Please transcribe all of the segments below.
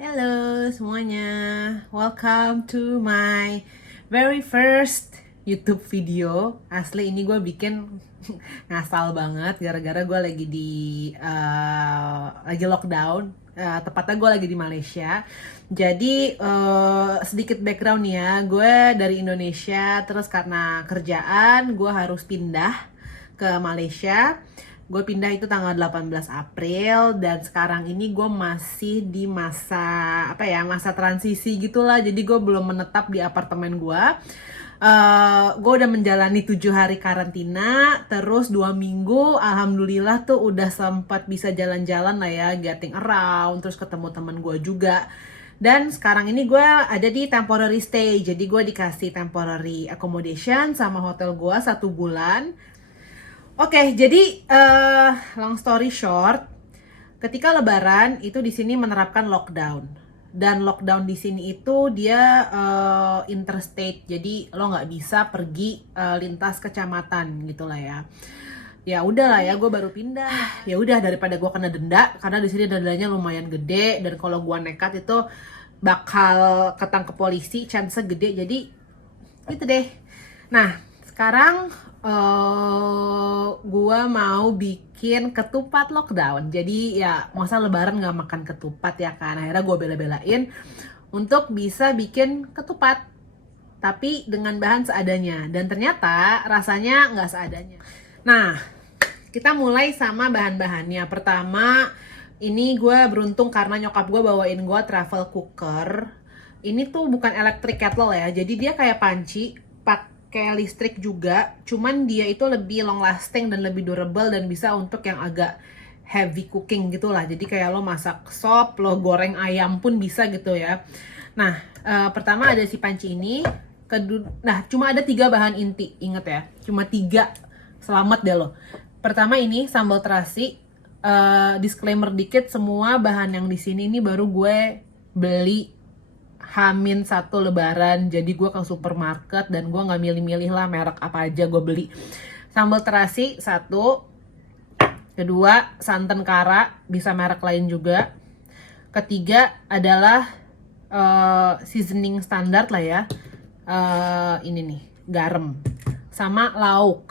Halo semuanya, welcome to my very first YouTube video. Asli ini gue bikin ngasal banget gara-gara gue lagi lagi lockdown. Tepatnya gue lagi di Malaysia. Jadi sedikit background ya, gue dari Indonesia, terus karena kerjaan gue harus pindah ke Malaysia. Gue pindah itu tanggal 18 April dan sekarang ini gue masih di masa transisi gitulah. Jadi gue belum menetap di apartemen gue. Gue udah menjalani 7 hari karantina, terus 2 minggu alhamdulillah tuh udah sempat bisa jalan-jalan lah ya, getting around, terus ketemu temen gue juga. Dan sekarang ini gue ada di temporary stay, jadi gue dikasih temporary accommodation sama hotel gue 1 bulan. Oke, jadi long story short, ketika Lebaran itu di sini menerapkan lockdown, dan lockdown di sini itu dia interstate, jadi lo nggak bisa pergi lintas kecamatan gitulah ya. Ya udahlah ya, gue baru pindah. Ya udah, daripada gue kena denda, karena di sini dendanya lumayan gede, dan kalau gue nekat itu bakal ketangkep polisi, chance gede. Jadi gitu deh. Nah, sekarang gua mau bikin ketupat lockdown. Jadi ya masa lebaran nggak makan ketupat ya kan. Akhirnya gue bela-belain untuk bisa bikin ketupat, tapi dengan bahan seadanya. Dan ternyata rasanya nggak seadanya. Nah, kita mulai sama bahan-bahannya. Pertama, ini gue beruntung karena nyokap gue bawain gue travel cooker. Ini tuh bukan electric kettle ya, jadi dia kayak panci, pakai listrik juga. Cuman dia itu lebih long lasting dan lebih durable dan bisa untuk yang agak heavy cooking gitulah. Jadi kayak lo masak sop, lo goreng ayam pun bisa gitu ya. Nah, pertama ada si panci ini. Nah, cuma ada 3 bahan inti, inget ya. Cuma 3, selamat deh lo. Pertama ini sambal terasi. Disclaimer dikit, semua bahan yang di sini ini baru gue beli H-1 lebaran. Jadi gue ke supermarket dan gue nggak milih-milih lah merek apa aja gue beli. Sambal terasi 1. Kedua, santan kara, bisa merek lain juga. Ketiga adalah seasoning standar lah ya. Ini nih, garam. Sama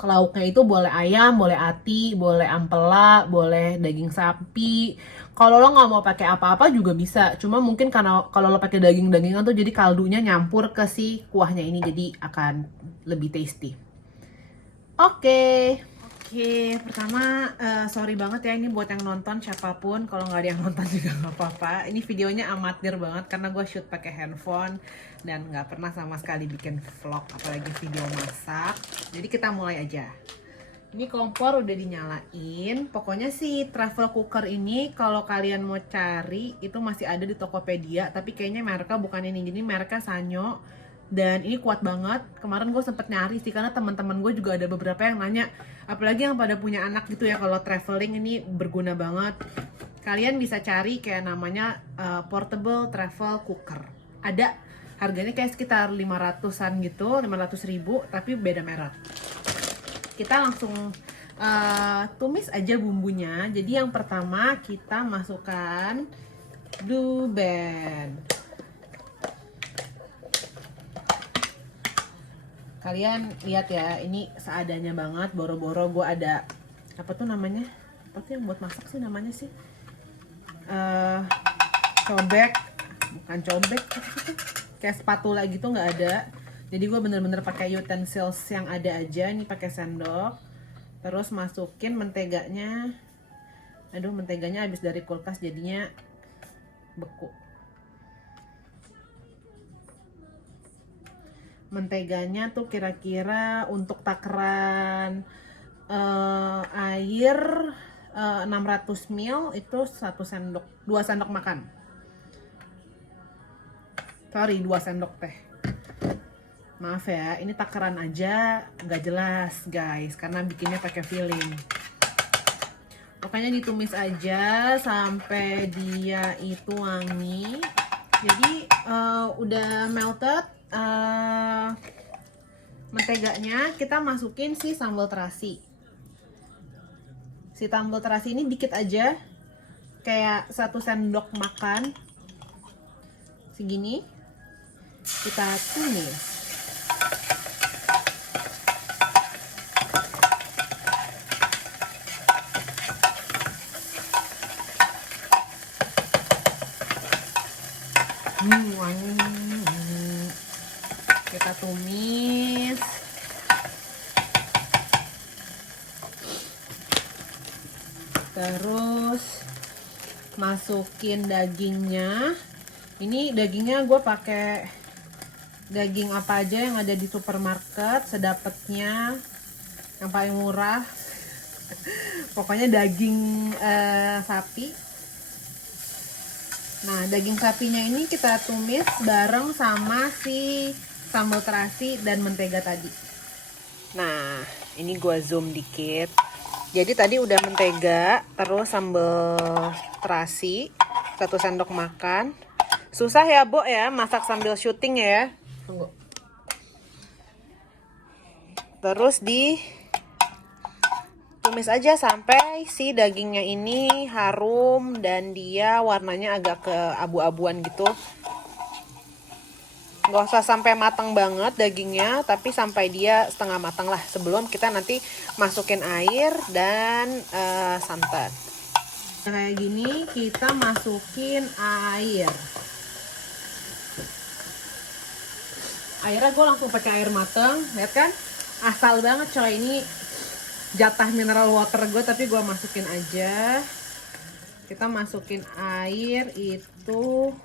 lauknya itu boleh ayam, boleh ati, boleh ampela, boleh daging sapi. Kalau lo nggak mau pakai apa-apa juga bisa, cuma mungkin karena kalau lo pakai daging-dagingan tuh jadi kaldunya nyampur ke si kuahnya ini, jadi akan lebih tasty. Oke, pertama sorry banget ya ini buat yang nonton, siapapun kalau nggak ada yang nonton juga nggak apa-apa. Ini videonya amatir banget karena gue shoot pakai handphone dan nggak pernah sama sekali bikin vlog, apalagi video masak. Jadi kita mulai aja. Ini kompor udah dinyalain. Pokoknya si travel cooker ini kalau kalian mau cari itu masih ada di Tokopedia, tapi kayaknya mereknya bukan ini. Jadi mereknya Sanyo. Dan ini kuat banget. Kemarin gue sempet nyari sih karena teman-teman gue juga ada beberapa yang nanya, apalagi yang pada punya anak gitu ya, kalau traveling ini berguna banget. Kalian bisa cari kayak namanya portable travel cooker. Ada harganya kayak sekitar 500-an gitu, 500.000, tapi beda merek. Kita langsung tumis aja bumbunya. Jadi yang pertama kita masukkan duben. Kalian lihat ya, ini seadanya banget, boro-boro gue ada apa tuh namanya, apa tuh yang buat masak sih namanya sih, cobek, bukan cobek, kayak spatula gitu nggak ada. Jadi gue bener-bener pakai utensils yang ada aja. Ini pakai sendok, terus masukin menteganya. Aduh, menteganya habis dari kulkas jadinya beku. Menteganya tuh kira-kira untuk takaran air 600 ml itu 1 sendok, 2 sendok makan. Sorry, 2 sendok teh. Maaf ya, ini takaran aja nggak jelas guys, karena bikinnya pakai filling. Pokoknya ditumis aja sampai dia itu wangi. Jadi udah melted menteganya, kita masukin si sambal terasi. Si sambal terasi ini dikit aja, kayak 1 sendok makan. segini, kita tumis. Wangi. Kita tumis. Terus masukin dagingnya. Ini dagingnya gue pakai daging apa aja yang ada di supermarket, sedapetnya, yang paling murah. Pokoknya daging sapi. Nah, daging sapinya ini kita tumis bareng sama si sambal terasi dan mentega tadi. Nah, ini gua zoom dikit. Jadi tadi udah mentega, terus sambal terasi, 1 sendok makan. Susah ya, Bo ya, masak sambil syuting ya. Tunggu. Terus tumis aja sampai si dagingnya ini harum dan dia warnanya agak ke abu-abuan gitu. Nggak usah sampai matang banget dagingnya, tapi sampai dia setengah matang lah sebelum kita nanti masukin air dan santan. Kayak gini kita masukin air. Airnya gue langsung pakai air mateng, lihat kan? Asal banget coy, ini jatah mineral water gue tapi gue masukin aja. Kita masukin air itu,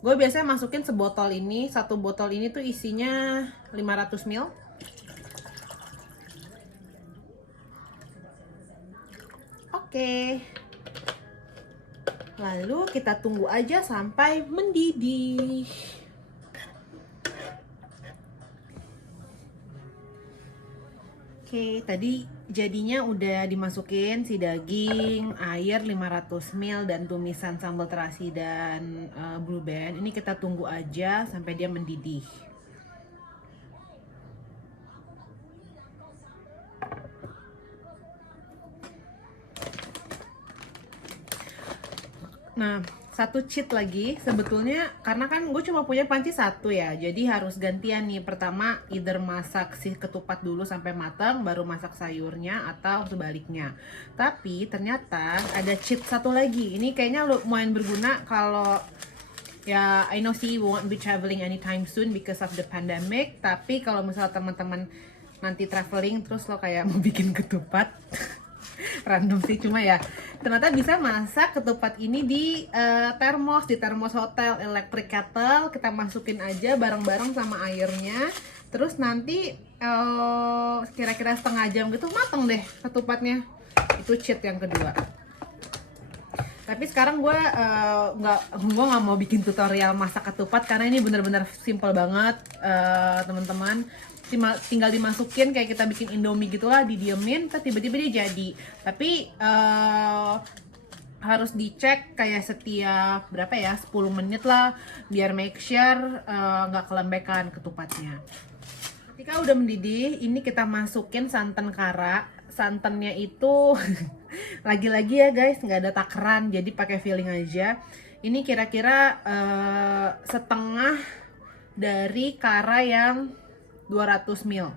gue biasanya masukin sebotol ini. 1 botol ini tuh isinya 500 ml. Oke. Lalu kita tunggu aja sampai mendidih. Oke, tadi jadinya udah dimasukin si daging, air 500 ml dan tumisan sambal terasi dan blue band. Ini kita tunggu aja sampai dia mendidih. Nah, 1 cheat lagi sebetulnya, karena kan gue cuma punya panci 1 ya, jadi harus gantian nih. Pertama either masak si ketupat dulu sampai matang baru masak sayurnya, atau sebaliknya. Tapi ternyata ada cheat 1 lagi. Ini kayaknya lumayan berguna kalau ya, I know sih we won't be traveling anytime soon because of the pandemic. Tapi kalau misalnya teman-teman nanti traveling terus lo kayak mau bikin ketupat random sih, cuma ya ternyata bisa masak ketupat ini di termos hotel electric kettle. Kita masukin aja bareng-bareng sama airnya, terus nanti kira-kira setengah jam gitu mateng deh ketupatnya. Itu cheat yang kedua. Tapi sekarang gue nggak mau bikin tutorial masak ketupat karena ini bener-bener simple banget, teman-teman. Tinggal dimasukin kayak kita bikin indomie gitulah, didiemin, tiba-tiba dia jadi. Tapi harus dicek kayak setiap berapa ya, 10 menit lah, biar make sure nggak kelembekan ketupatnya. Ketika udah mendidih, ini kita masukin santan kara. Santannya itu lagi-lagi ya guys, nggak ada takaran, jadi pakai feeling aja. Ini kira-kira setengah dari kara yang 200 ml.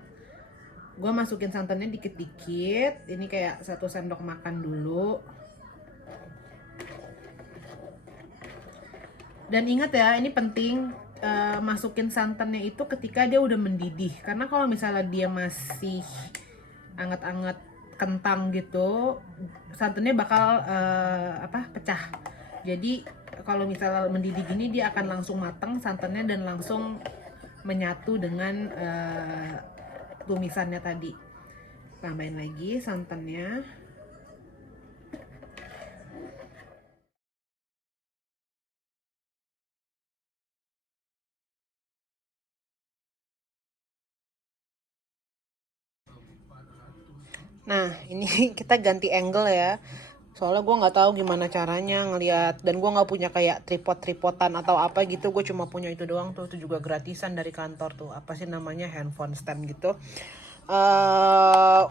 Gue masukin santannya dikit-dikit. Ini kayak 1 sendok makan dulu. Dan ingat ya, ini penting, masukin santannya itu ketika dia udah mendidih. Karena kalau misalnya dia masih anget-anget kentang gitu, santannya bakal pecah. Jadi kalau misalnya mendidih gini, dia akan langsung matang santannya dan langsung menyatu dengan tumisannya tadi. Tambahin lagi santannya. Nah, ini kita ganti angle ya. Soalnya gue nggak tahu gimana caranya ngelihat, dan gue nggak punya kayak tripodan atau apa gitu. Gue cuma punya itu doang tuh, itu juga gratisan dari kantor tuh. Apa sih namanya, handphone stand gitu.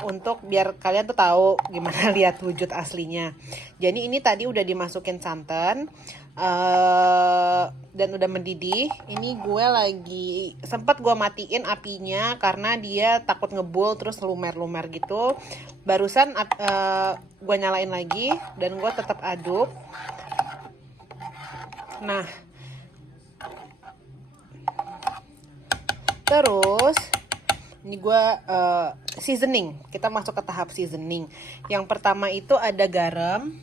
Untuk biar kalian tuh tahu gimana lihat wujud aslinya. Jadi ini tadi udah dimasukin santan. dan udah mendidih. Ini gue lagi sempat gue matiin apinya karena dia takut ngebul terus lumer-lumer gitu. Barusan gue nyalain lagi dan gue tetap aduk. Nah, terus ini gue seasoning. Kita masuk ke tahap seasoning. Yang pertama itu ada garam.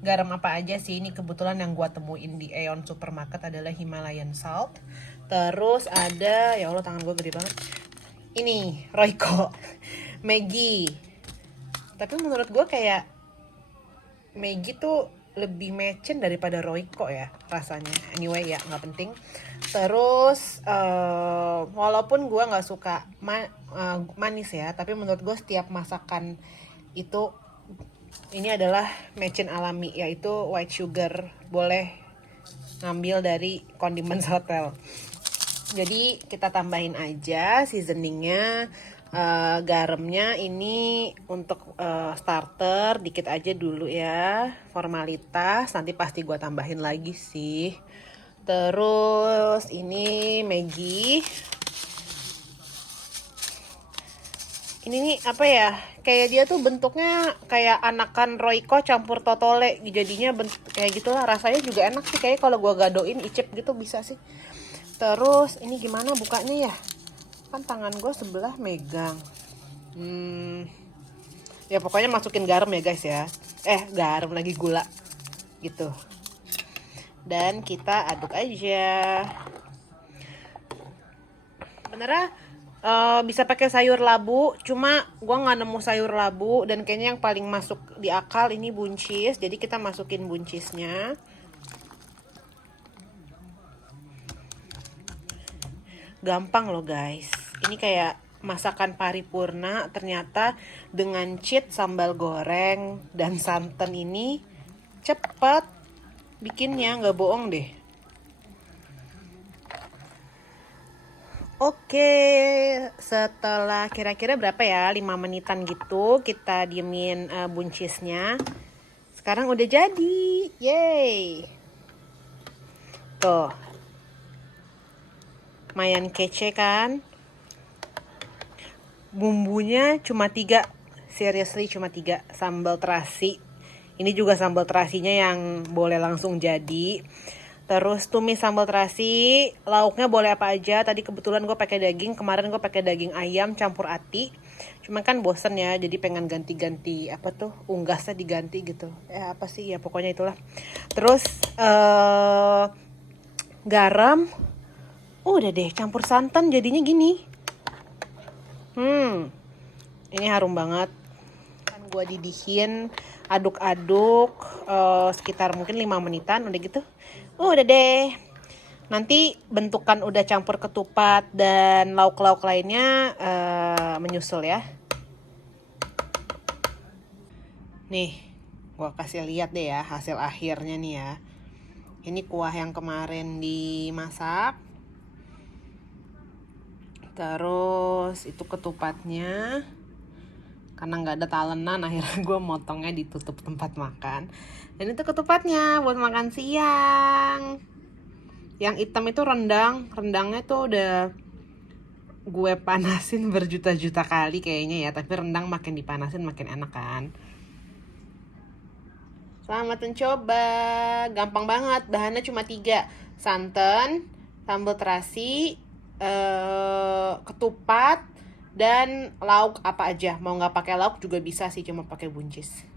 Garam apa aja sih? Ini kebetulan yang gue temuin di Aeon Supermarket adalah Himalayan salt. Terus ada, ya Allah tangan gue gede banget. Ini Royco, Maggi. Tapi menurut gue kayak Maggi tuh lebih mecin daripada Royco ya rasanya. Anyway ya nggak penting. Terus walaupun gue nggak suka manis ya, tapi menurut gue setiap masakan itu ini adalah mecin alami, yaitu white sugar. Boleh ngambil dari Condiments Hotel. Jadi kita tambahin aja seasoningnya. Garamnya ini untuk starter dikit aja dulu ya, formalitas. Nanti pasti gue tambahin lagi sih. Terus ini Maggi. Ini nih apa ya, kayak dia tuh bentuknya kayak anakan Royco campur Totole, jadinya kayak gitulah. Rasanya juga enak sih, kayak kalau gua gadoin icip gitu bisa sih. Terus ini gimana bukanya ya, kan tangan gue sebelah megang. Ya pokoknya masukin garam ya guys ya, garam lagi, gula gitu, dan kita aduk aja. Benernya bisa pakai sayur labu, cuma gue nggak nemu sayur labu, dan kayaknya yang paling masuk di akal ini buncis. Jadi kita masukin buncisnya. Gampang loh guys, ini kayak masakan paripurna. Ternyata dengan cheat sambal goreng dan santan ini cepet bikinnya, nggak bohong deh. Oke, setelah kira-kira berapa ya, 5 menitan gitu, kita diemin buncisnya. Sekarang udah jadi, yeay. Tuh, lumayan kece kan. Bumbunya cuma 3, seriously cuma 3. Sambal terasi, ini juga sambal terasinya yang boleh langsung jadi. Terus tumis sambal terasi, lauknya boleh apa aja. Tadi kebetulan gue pakai daging, kemarin gue pakai daging ayam campur ati. Cuma kan bosen ya, jadi pengen ganti-ganti apa tuh, unggasnya diganti gitu. Apa sih ya, pokoknya itulah. Terus garam, udah deh, campur santan jadinya gini. Ini harum banget. Kan gue didihin, aduk-aduk sekitar mungkin 5 menitan, udah gitu. Udah deh. Nanti bentukan udah campur ketupat dan lauk-lauk lainnya menyusul ya. Nih, gua kasih lihat deh ya hasil akhirnya nih ya. Ini kuah yang kemarin dimasak. Terus itu ketupatnya. Karena nggak ada talenan, akhirnya gue motongnya ditutup tempat makan. Dan itu ketupatnya buat makan siang. Yang hitam itu rendangnya tuh udah gue panasin berjuta-juta kali kayaknya ya. Tapi rendang makin dipanasin makin enak kan. Selamat mencoba, gampang banget. Bahannya cuma 3, santan, sambal terasi, ketupat, dan lauk apa aja. Mau nggak pakai lauk juga bisa sih, cuma pakai buncis.